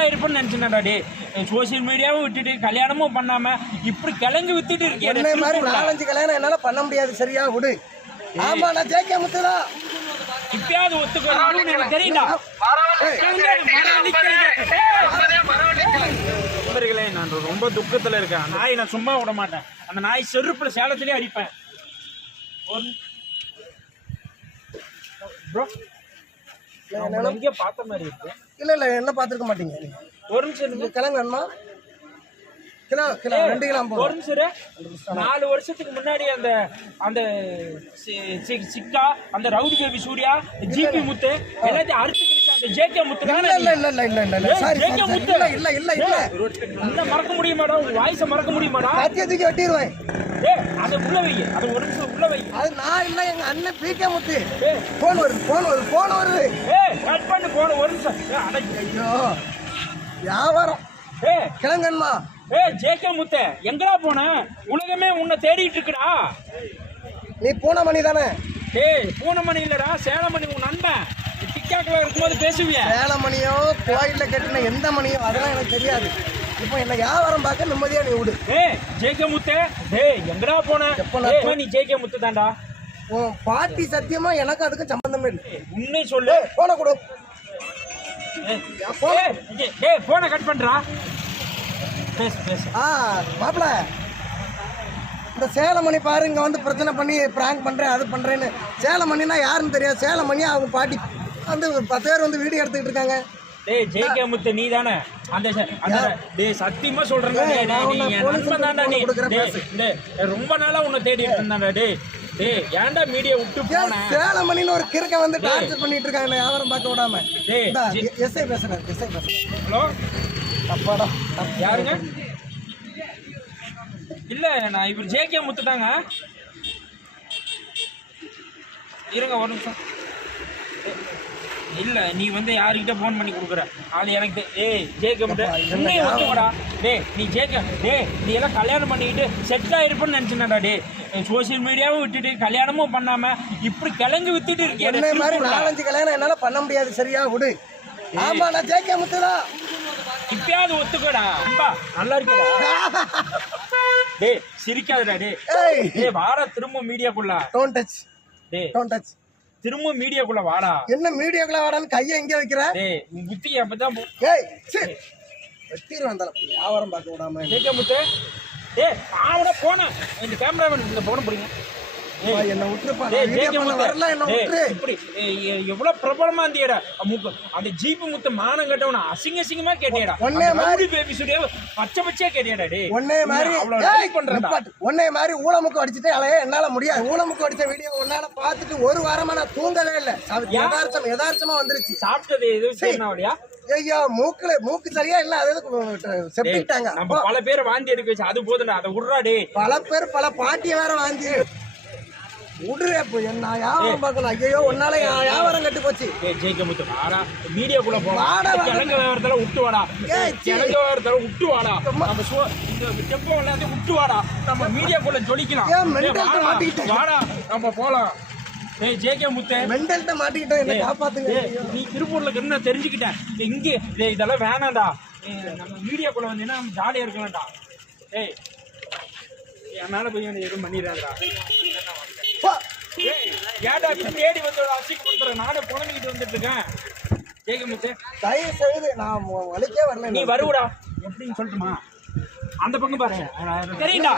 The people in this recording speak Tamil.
செட்டில் ஆயிருப்பேன்னு நினைச்சேன்டா டே. சோசியல் மீடியாவும் விட்டுட்டு கல்யாணமும் பண்ணாம இப்படி கிழங்கு வித்துட்டு இருக்கேன். என்ன மாதிரி 4-5 கல்யாணம் என்னால பண்ண முடியாது, சரியா விடு. ஆமா, நான் ஜேகே முத்துதான். இப்பயாவது ஒத்துக்கணும் எனக்கு தெரியும்டா. நண்பர்களே, நான் ரொம்ப துக்கத்துல இருக்கேன். நாய் நான் சும்மா விட மாட்டேன். அந்த நாய் செருப்புல சேலத்திலே அடிப்பேன். ப்ரோ, எங்கேயோ பார்த்த மாதிரி இருக்கு. இல்ல என்ன பார்த்துருக்க மாட்டீங்க. ஒரு நிமிஷம் கிழங்கு வேணுமா? Kilo 2 kilo. ஒரு நிமிஷம். 4 வருஷத்துக்கு முன்னாடி அந்த அந்த சிக்கா, அந்த ரவுடி பேபி சூர்யா, ஜிபி முத்து எல்லாத்தையும் அறுத்து கிழிச்ச அந்த ஜேகே முத்து. இல்ல சாரி, ஜேகே முத்து. இல்ல இந்த மறக்க முடியுமாடா? உன் வாய்ஸை மறக்க முடியுமாடா? கத்திய தூக்கி வெட்டிடுவேன். அதை உள்ள வை, அதை ஒரு நிமிஷம் உள்ள வை. அது நான் இல்ல, எங்க அண்ணன் பிகே முத்து. போன் வருது. கட் பண்ணு போன். ஒரு நிமிஷம். ஐயோ, வியாபாரம். கிழங்கன்மா. ஜேகே முத்து எங்கடா போன? உலகமே உன்னை தேடிட்டு இருக்குடா. நீ பூனமணி தானே? பூனமணி இல்லடா, சேலமணி. உன் நண்பன் டிக்டாக்ல இருக்கும்போது பேசுவியா? சேலமணியோ கோயில்ல கட்டின எந்த மணியோ அதெல்லாம் எனக்கு தெரியாது. இப்போ என்ன வியாபாரம் பார்க்க நிம்மதியா நீ விடு. ஜேகே முத்து, எங்கடா போன? நீ ஜேகே முத்து தான்டா. பாட்டி சத்தியமா எனக்கு அதுக்கு சம்பந்தமே இல்லை. உண்மை சொல்லு. போன கொடு. போனை கட் பண்றா. மாப்பிள, இந்த சேலமணி பாரு, இங்க வந்து பிரச்சனை பண்ணி பிராங்க் பண்றேன் அது பண்றேன்னு. சேலமணினா யாருன்னு தெரியாது. சேலமணி அவங்க பாட்டி வந்து 10 பேர் வந்து வீடியோ எடுத்துக்கிட்டு இருக்காங்க. ஜேகே முத்து நீ தானே? சத்தியமா சொல்றேன், ரொம்ப நாளா உன்னை தேடிட்டு இருந்தாடா. ஏன்டா மீடியா விட்டு போன? சேலமணின்னு ஒரு கிறுக்க வந்து டார்ச்சர் பண்ணிட்டு இருக்காங்க வியாபாரம் பார்க்க விடாம. எஸ்ஐ பேசுறேன். ஹலோ, அப்பாடா, யாருங்க? இல்ல, நான் இவர் ஜேகே முத்து தாங்க. இருங்க ஒரு நிமிஷம். இல்ல, நீ வந்து யாருக்கிட்ட போன் பண்ணி கொடுக்குற ஆளு எனக்கு. ஜேகே முத்து உண்மையை ஒத்துக்கடா. நீ ஜேகே, நீ எல்லாம் கல்யாணம் பண்ணிக்கிட்டு செட்டில் ஆயிருப்பேன்னு நினைச்சேன்டா டே. சோசியல் மீடியாவும் விட்டுட்டு கல்யாணமும் பண்ணாம இப்படி கிழங்கு வித்துட்டு இருக்கேன். என்ன மாதிரி 4-5 கல்யாணம் என்னால பண்ண முடியாது, சரியா விடு. ஆமா, நான் ஜேகே முத்துதான். இப்பயாவது ஒத்துக்கடா. நல்லா இருக்கடா. சிரிக்காதடா. வாடா திரும்ப மீடியாக்குள்ள. Don't touch. திரும்ப மீடியாக்குள்ள வாடா. என்ன மீடியாக்குள்ள வாடான்னு கையை எங்க வைக்கிற? உன் புத்தி அப்பதான் வெட்டிடுவேன். வியாபாரம் பார்க்க விடாம. ஜேகே முத்து, அவன போன இந்த கேமராமேன் இந்த போன பிடிங்க. என்ன எவ்வளவு பிரபலமா இருந்தியடா. அந்த ஜீப்பு முத்து மானம் கட்டவன அசிங்கமா கேட்டியடா. பேபி சூர்யா பச்சையா கேட்டியடா. ஒன்னே மாதிரி ஊழமுக்கு அடிச்சுட்டு அலைய என்னால முடியாது. ஊழமுக்கு அடிச்ச வீடியோ உன்னால பார்த்துட்டு 1 வாரமா நான் தூங்கவே இல்லை. யதார்த்தமா வந்துருச்சு. சாப்பிட்டது எதுவும் ஐயா, மூக்கு சரியா இல்ல, அது செப்டிட்டாங்க. நம்ம பல பேரை வாந்தி எடுக்க வச்சு அது போதுடா. அதை விடுறாடே. பல பேர் பல பாட்டிய வேற வாந்தி விடுறே. என்ன வியாபாரம் பார்க்கணும்? ஐயோ, உன்னால வியாபாரம் கட்டு போச்சு. ஜேகே முத்து வாடா, மீடியாக்குள்ள போடா. கிழங்கு வியாபாரத்துல விட்டு வாடா. கிழங்கு வியாபாரத்துல விட்டு வாடா. நம்ம இந்த டெம்போ எல்லாத்தையும் விட்டு வாடா. நம்ம மீடியாக்குள்ள ஜொலிக்கலாம். வாடா, நம்ம போலாம். ஜேகே முத்து, மெண்டல்ட்ட மாட்டிக்கிட்டோம். என்ன காப்பாத்துங்க. நீ திருப்பூர்ல என்ன தெரிஞ்சுக்கிட்டேன். இங்கே இதெல்லாம் வேணாம்டா. நம்ம மீடியாக்குள்ள வந்தீங்கன்னா ஜாலியா இருக்கலாம்டா. என் மேல போய் எதுவும் பண்ணிடுறாங்கடா. ஏன்டா தேடி வந்து அசிங்கப்படுத்துற? நானே புலம்பிக்கிட்டு வந்துட்டு இருக்கேன். ஜேகே முத்து, தயவு செய்து நான் வலிக்கே வரல. நீ வருவடா. எப்படின்னு சொல்லட்டுமா? அந்த பக்கம் பாரு, தெரியும்டா.